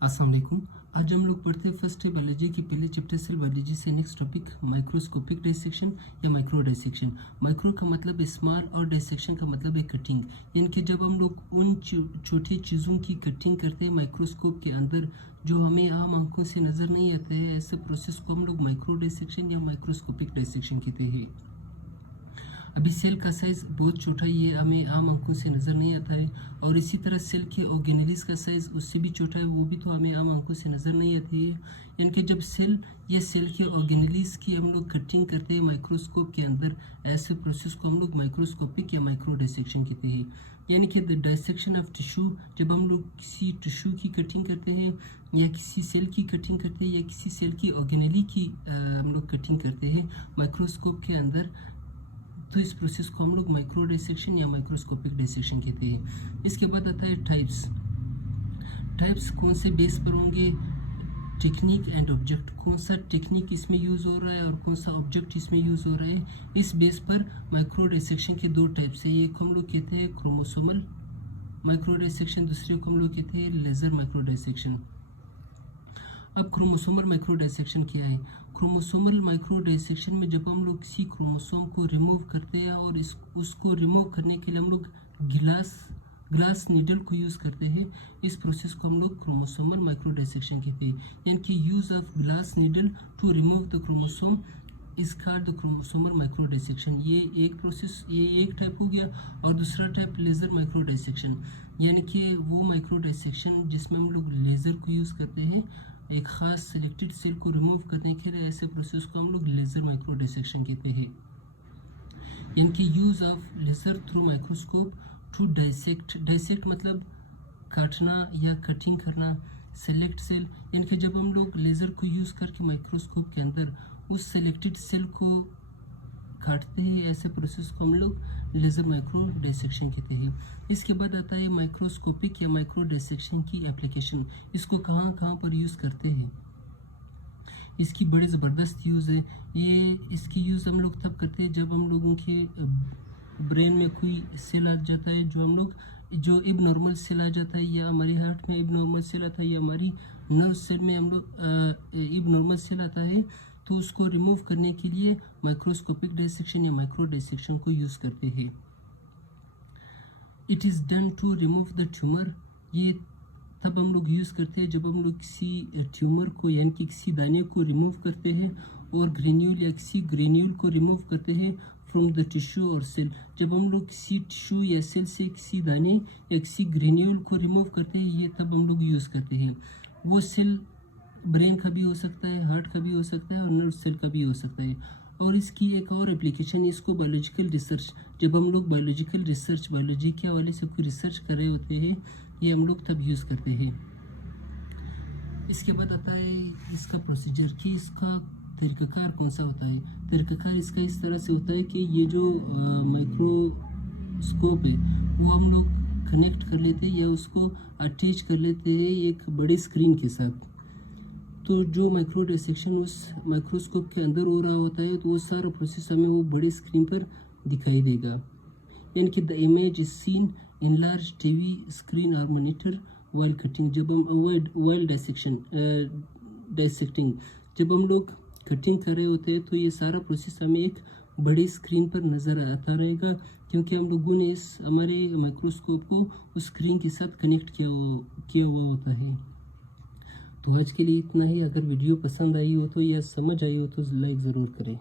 अस्सलाम वालेकुम। आज हम लोग पढ़ते हैं फर्स्ट है बायोलॉजी की पहले चैप्टर सेल बायोलॉजी से नेक्स्ट टॉपिक माइक्रोस्कोपिक डाइसेक्शन या माइक्रो डाइसेक्शन। माइक्रो का मतलब स्मॉल और डाइसेक्शन का मतलब है कटिंग, यानी कि जब हम लोग उन छोटी चीज़ों की कटिंग करते हैं माइक्रोस्कोप के अंदर जो हमें आम आंखों से नज़र नहीं आते हैं, ऐसे प्रोसेस को हम लोग माइक्रो डाइसेक्शन या माइक्रोस्कोपिक डाइसेक्शन कहते हैं। अभी सेल का साइज़ बहुत छोटा ही है, हमें आम आंखों से नज़र नहीं आता है, और इसी तरह सेल के ऑर्गेनेलिस का साइज़ उससे भी छोटा है, वो भी तो हमें आम आंखों से नज़र नहीं आती है। यानी कि जब सेल या सेल के ऑर्गेनेलिस की हम लोग कटिंग करते हैं माइक्रोस्कोप के अंदर, ऐसे प्रोसेस को हम लोग माइक्रोस्कोपिक या माइक्रो डाइसेक्शन कहते हैं। यानी कि द डाइसेक्शन ऑफ टिश्यू, जब हम लोग किसी टिश्यू की कटिंग करते हैं या किसी सेल की कटिंग करते हैं या किसी सेल की ऑर्गेनेली की हम लोग कटिंग करते हैं माइक्रोस्कोप के अंदर, तो इस प्रोसेस को हम लोग माइक्रो डाइसेक्शन या माइक्रोस्कोपिक डाइसेक्शन कहते हैं। इसके बाद आता है टाइप्स। टाइप्स कौन से बेस पर होंगे? टेक्निक एंड ऑब्जेक्ट, कौन सा टेक्निक इसमें यूज़ हो रहा है और कौन सा ऑब्जेक्ट इसमें यूज़ हो रहा है, इस बेस पर माइक्रो डाइसेक्शन के दो टाइप्स है। एक हम लोग कहते हैं क्रोमोसोमल माइक्रो डाइसेक्शन, दूसरे को हम लोग कहते हैं लेज़र माइक्रो डाइसेक्शन। अब क्रोमोसोमल माइक्रो डाइसेक्शन क्या है? क्रोमोसोमल माइक्रो डाइसेक्शन में जब हम लोग किसी क्रोमोसोम को रिमूव करते हैं और उसको रिमूव करने के लिए हम लोग ग्लास नीडल को यूज़ करते हैं, इस प्रोसेस को हम लोग क्रोमोसोमल माइक्रो डाइसेक्शन कहते हैं। यानी कि use of glass needle to remove the chromosome is called the chromosomal micro dissection. ये एक प्रोसेस, ये एक टाइप हो गया। और दूसरा टाइप लेज़र माइक्रो डाइसेक्शन, यानी कि वो माइक्रो डाइसेक्शन जिसमें हम लोग लेज़र को यूज़ करते हैं एक ख़ास सिलेक्टेड सेल को रिमूव करने के लिए, ऐसे प्रोसेस को हम लोग लेज़र माइक्रो डाइसेक्शन कहते हैं। यानी कि use of laser through microscope to dissect मतलब काटना या कटिंग करना सेलेक्ट सेल, यानी कि जब हम लोग लेज़र को यूज़ करके माइक्रोस्कोप के अंदर उस सेलेक्टेड सेल को काटते हैं, ऐसे प्रोसेस को हम लोग लेज़र माइक्रो डाइसेक्शन कहते हैं। इसके बाद आता है माइक्रोस्कोपिक या माइक्रो डाइसेक्शन की एप्लीकेशन। इसको कहाँ कहाँ पर यूज़ करते हैं? इसकी बड़े ज़बरदस्त यूज़ है। इसकी यूज़ हम लोग तब करते हैं जब हम लोगों के ब्रेन में कोई सेल आ जाता है, जो इब नॉर्मल सेल आ जाता है, या हमारे हार्ट में इब नॉर्मल सेल आता है, या हमारी नर्व सेल में हम लोग इब नॉर्मल सेल आता है, तो उसको रिमूव करने के लिए माइक्रोस्कोपिक डाइसेक्शन या माइक्रो डाइसेक्शन को यूज़ करते हैं। It is done to remove the tumour, ये तब हम लोग यूज़ करते हैं जब हम लोग किसी ट्यूमर को यानी कि किसी दाने को रिमूव करते हैं, और ग्रेन्यूल या किसी ग्रेन्यूल को रिमूव करते हैं फ्रॉम द टिश्यू और सेल। जब हम लोग किसी टिश्यू या सेल से किसी दाने या किसी ग्रेन्यूल को रिमूव करते हैं, ये तब हम लोग यूज़ करते हैं। वो सेल ब्रेन का भी हो सकता है, हार्ट का भी हो सकता है, और नर्व सेल का भी हो सकता है। और इसकी एक और एप्लीकेशन, इसको बायोलॉजिकल रिसर्च, जब हम लोग बायोलॉजिकल रिसर्च बायोलॉजी के हवाले से कोई रिसर्च कर रहे होते हैं, ये हम लोग तब यूज़ करते हैं। इसके बाद आता है इसका प्रोसीजर कि इसका तरीक़ाकार कौन सा होता है। तरीक़ाकार इसका इस तरह से होता है कि ये जो माइक्रोस्कोप है वो हम लोग कनेक्ट कर लेते हैं या उसको अटैच कर लेते हैं एक बड़े स्क्रीन के साथ। तो जो माइक्रो डाइसेक्शन उस माइक्रोस्कोप के अंदर हो रहा होता है, तो वो सारा प्रोसेस हमें वो बड़े स्क्रीन पर दिखाई देगा। यानी कि the image is seen in large TV screen और मॉनिटर वाइल कटिंग, जब हम वाइल डाइसेक्टिंग जब हम लोग कटिंग कर रहे होते हैं, तो ये सारा प्रोसेस हमें एक बड़ी स्क्रीन पर नज़र आता रहेगा, क्योंकि हम लोगों ने इस हमारे माइक्रोस्कोप को उस स्क्रीन के साथ कनेक्ट किया हुआ होता है। तो आज के लिए इतना ही। अगर वीडियो पसंद आई हो तो या समझ आई हो तो लाइक ज़रूर करें।